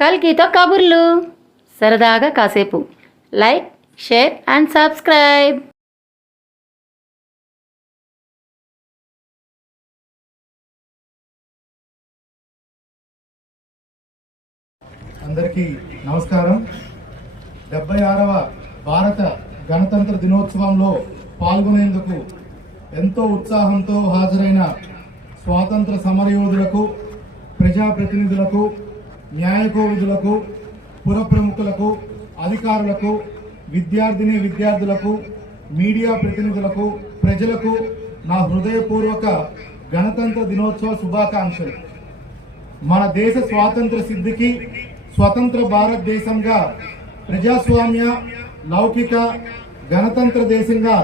కల్కితో కబుర్లు. సరదాగా కాసేపు. Like share and subscribe. అందరికీ నమస్కారం. డెబ్బై ఆరవ భారత గణతంత్ర దినోత్సవంలో పాల్గొనేందుకు ఎంతో ఉత్సాహంతో హాజరైన స్వాతంత్ర సమరయోధులకు ప్రజాప్రతినిధులకు న్యాయకోవిధులకు పుర ప్రముఖులకు అధికారులకు విద్యార్థిని విద్యార్థులకు మీడియా ప్రతినిధులకు ప్రజలకు నా హృదయపూర్వక గణతంత్ర దినోత్సవ శుభాకాంక్షలు. మన దేశ స్వాతంత్ర సిద్ధికి స్వతంత్ర భారతదేశంగా ప్రజాస్వామ్య లౌకిక గణతంత్ర దేశంగా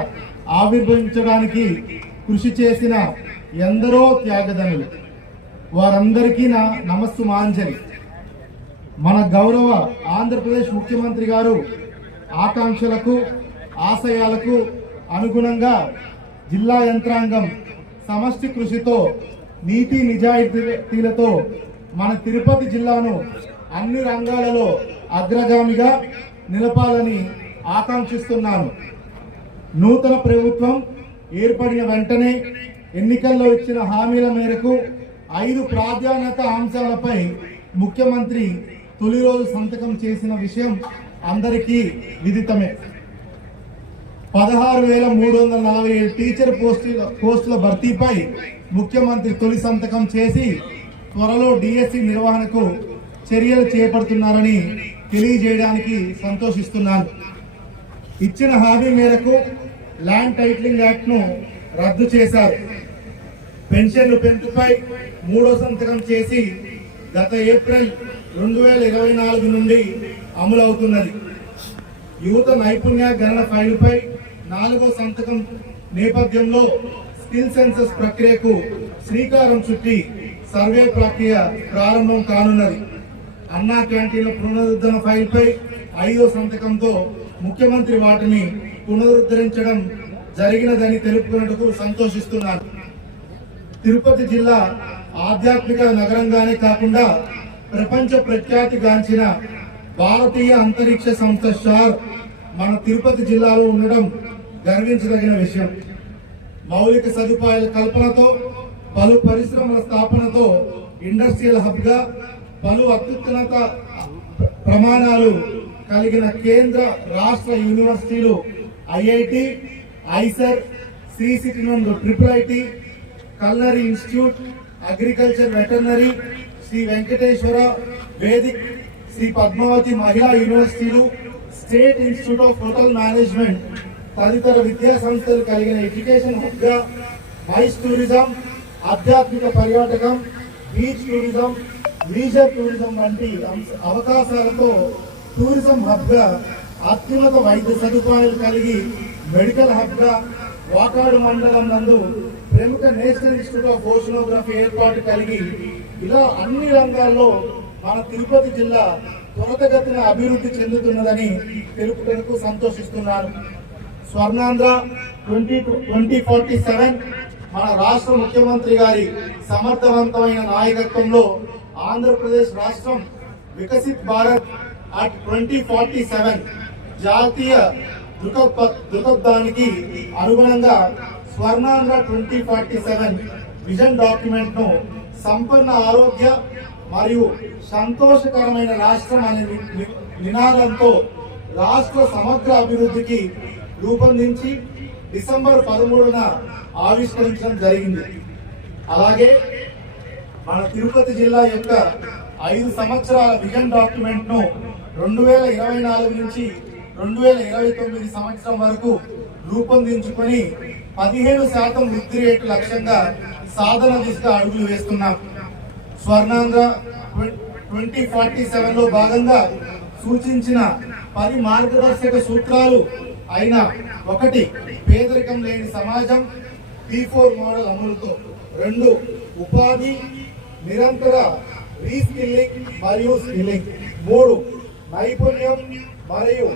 ఆవిర్భవించడానికి కృషి చేసిన ఎందరో త్యాగదనులు వారందరికీ నా నమస్సు మాంజలి మన గౌరవ ఆంధ్రప్రదేశ్ ముఖ్యమంత్రి గారు ఆకాంక్షలకు ఆశయాలకు అనుగుణంగా జిల్లా యంత్రాంగం సమష్టి కృషితో నీతి నిజాయితీలతో మన తిరుపతి జిల్లాను అన్ని రంగాలలో అగ్రగామిగా నిలపాలని ఆకాంక్షిస్తున్నాను. నూతన ప్రభుత్వం ఏర్పడిన వెంటనే ఎన్నికల్లో ఇచ్చిన హామీల మేరకు ఐదు ప్రాధాన్యత అంశాలపై ముఖ్యమంత్రి తొలి రోజు సంతకం చేసిన విషయం అందరికీ విదితమే. పదహారు వేల మూడు వందల నలభై ఏడు టీచర్ పోస్టుల పోస్టుల భర్తీపై ముఖ్యమంత్రి తొలి సంతకం చేసి త్వరలో డిఎస్సి నిర్వహణకు చర్యలు చేపడుతున్నారని తెలియజేయడానికి సంతోషిస్తున్నాను. ఇచ్చిన హామీ మేరకు ల్యాండ్ టైటిలింగ్ యాక్ట్ను రద్దు చేశారు. పెన్షన్లు పెంపుపై మూడో సంతకం చేసి గత ఏప్రిల్ రెండు వేల ఇరవై నాలుగు నుండి అమలవుతున్నది. యువత నైపుణ్య గణన ఫైల్పై నాలుగో సంతకం నేపథ్యంలో స్కిల్ సెన్సస్ ప్రక్రియకు శ్రీకారం చుట్టి సర్వే ప్రక్రియ ప్రారంభం కానున్నది. అన్నా క్యాంటీన్ల పునరుద్ధరణ ఫైల్పై ఐదో సంతకంతో ముఖ్యమంత్రి వాటిని పునరుద్ధరించడం జరిగినదని తెలుపుకున్నందుకు సంతోషిస్తున్నారు తిరుపతి జిల్లా ఆధ్యాత్మిక నగరంగానే కాకుండా ప్రపంచ ప్రఖ్యాతిగాంచిన భారతీయ అంతరిక్ష సంస్థ షార్ మన తిరుపతి జిల్లాలో ఉండడం గర్వించదగిన విషయం. మౌలిక సదుపాయాల కల్పనతో పలు పరిశ్రమల స్థాపనతో ఇండస్ట్రియల్ హబ్గా పలు అత్యున్నత ప్రమాణాలు కలిగిన కేంద్ర రాష్ట్ర యూనివర్సిటీలు ఐఐటి ఐసర్ శ్రీ సిటీ నుండి triple IT culinary institute agriculture veterinary Sri Venkateswara Vedic Sri Padmavati Mahila యూనివర్సిటీలు state institute of hotel management తదితర విద్యా సంస్థలు కలిగిన ఎడ్యుకేషన్ హబ్గా మైస్ టూరిజం ఆధ్యాత్మిక పర్యాటకం బీచ్ టూరిజం లీజర్ టూరిజం వంటి అంశ- అవకాశాలతో టూరిజం హబ్గా అత్యున్నత వైద్య సదుపాయాలు కలిగి మెడికల్ హబ్గా వాకాడు మండలం నందు ప్రముఖ నేషనల్ ఇన్స్టిట్యూట్ ఆఫ్ ఓషనోగ్రఫీ ఏర్పాటు కలిగి ఇలా అన్ని రంగాల్లో మన తిరుపతి జిల్లా త్వరతగతిన అభివృద్ధి చెందుతున్నదని తెలుపుటకు సంతోషిస్తున్నాను. Swarnandhra twenty twenty forty seven మన రాష్ట్ర ముఖ్యమంత్రి గారి సమర్థవంతమైన నాయకత్వంలో ఆంధ్రప్రదేశ్ రాష్ట్రం Viksit Bharat at twenty forty seven జాతీయ దృక్ప- దృక్పథానికి అనుగుణంగా Swarnandhra twenty forty seven vision డాక్యుమెంట్ను సంపన్న ఆరోగ్య మరియు సంతోషకరమైన రాష్ట్రం అనే నినాదంతో రాష్ట్ర సమగ్ర అభివృద్ధికి రూపొందించి డిసెంబర్ పదమూడున ఆవిష్కరించడం జరిగింది. అలాగే మన తిరుపతి జిల్లా యొక్క ఐదు సంవత్సరాల విజన్ డాక్యుమెంట్ను రెండు వేల ఇరవై నాలుగు నుంచి రెండు వేల ఇరవై తొమ్మిది సంవత్సరం వరకు రూపొందించుకొని పదిహేను శాతం వృద్ధి రేటు లక్ష్యంగా సాధన దిశగా అడుగులు వేస్తున్నాం. స్వర్ణాంధ్ర ట్వంటీ ఫార్టీ సెవెన్లో భాగంగా సూచించిన పది మార్గదర్శక సూత్రాలు అయిన ఒకటి పేదరికం లేని సమాజం టీ ఫోర్ మోడల్ అమలుతో. రెండు ఉపాధి నిరంతర రీస్కిల్లింగ్ మరియు స్కిల్లింగ్. మూడు నైపుణ్యం మరియు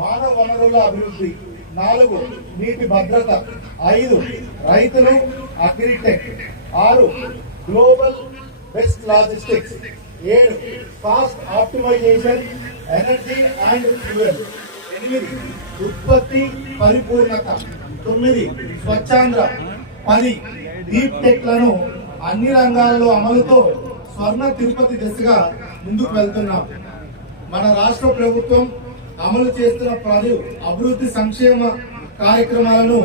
మానవ వనరుల అభివృద్ధి. నాలుగు నీటి భద్రత. ఐదు రైతులు అగ్రిటెక్. ఆరు గ్లోబల్ బెస్ట్ లాజిస్టిక్స్. ఏడు cost optimisation energy and fuel. ఎనిమిది ఉత్పత్తి పరిపూర్ణత. తొమ్మిది స్వచ్ఛాంధ్ర. పది డీప్ టెక్లను అన్ని రంగాల్లో అమలుతో స్వర్ణ తిరుపతి దిశగా ముందుకు వెళ్తున్నాం. మన రాష్ట్ర ప్రభుత్వం అమలు చేస్తున్న పలు అభివృద్ధి సంక్షేమ కార్యక్రమాలను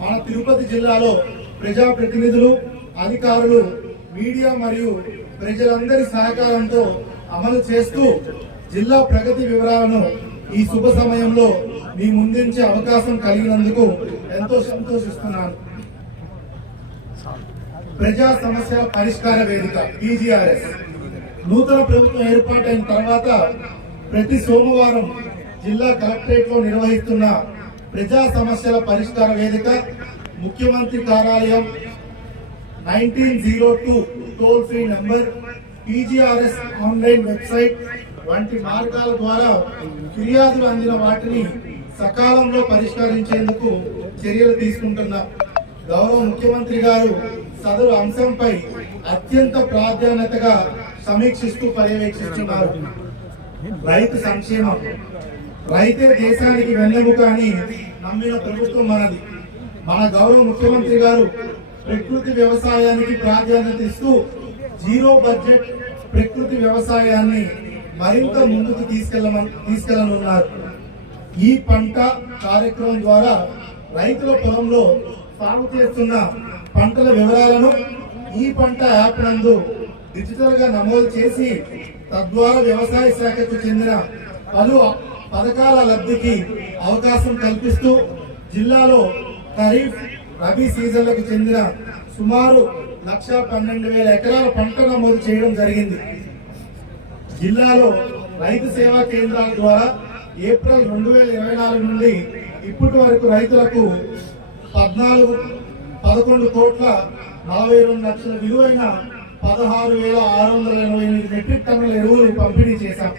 మన తిరుపతి జిల్లాలో ప్రజాప్రతినిధులు అధికారులు మీడియా మరియు ప్రజలందరి సహకారంతో అమలు చేస్తూ జిల్లా ప్రగతి వివరాలను ఈ శుభ సమయంలో మీ ముందించే అవకాశం కలిగినందుకు ఎంతో సంతోషిస్తున్నాను. ప్రజా సమస్యల పరిష్కార వేదిక పీజీఆర్ఎస్. నూతన ప్రభుత్వం ఏర్పాటైన తర్వాత ప్రతి సోమవారం జిల్లా కలెక్టరేట్లో నిర్వహిస్తున్న ప్రజా సమస్యల పరిష్కార వేదిక ముఖ్యమంత్రి కార్యాలయం nineteen zero two toll free number PGRS online website వంటి మార్గాల ద్వారా ఫిర్యాదులు అందిన వాటిని సకాలంలో పరిష్కరించేందుకు చర్యలు తీసుకుంటున్న. గౌరవ ముఖ్యమంత్రి గారు సదరు అంశంపై అత్యంత ప్రాధాన్యతగా సమీక్షిస్తూ పర్యవేక్షిస్తున్నారు. రైతు సంక్షేమం. రైతే దేశానికి వెన్నెముక అని నమ్మిన ప్రభుత్వం మనది. మన గౌరవ ముఖ్యమంత్రి గారు ప్రకృతి వ్యవసాయానికి ప్రాధాన్యత ఇస్తూ జీరో బడ్జెట్ ప్రకృతి వ్యవసాయాన్ని మరింత ముందుకు తీసుకెళ్ళమని తీసుకెళ్ళనున్నారు ఈ పంట కార్యక్రమం ద్వారా రైతుల పొలంలో సాగు చేస్తున్న పంటల వివరాలను ఈ పంట యాప్ నందు డిజిటల్గా నమోదు చేసి తద్వారా వ్యవసాయ శాఖకు చెందిన పలు పథకాల లబ్ధికి అవకాశం కల్పిస్తూ జిల్లాలో ఖరీఫ్ రబీ సీజన్లకు చెందిన సుమారు లక్ష పన్నెండు వేల ఎకరాల పంట నమోదు చేయడం జరిగింది. జిల్లాలో రైతు సేవా కేంద్రాల ద్వారా ఏప్రిల్ రెండు వేల ఇరవై నాలుగు నుండి ఇప్పటి వరకు రైతులకు పద్నాలుగు పదకొండు కోట్ల నలభై రెండు లక్షల విలువైన పదహారు వేల ఆరు వందల ఎనభై ఎనిమిది మెట్రిక్ టన్నుల ఎరువులు పంపిణీ చేశాం.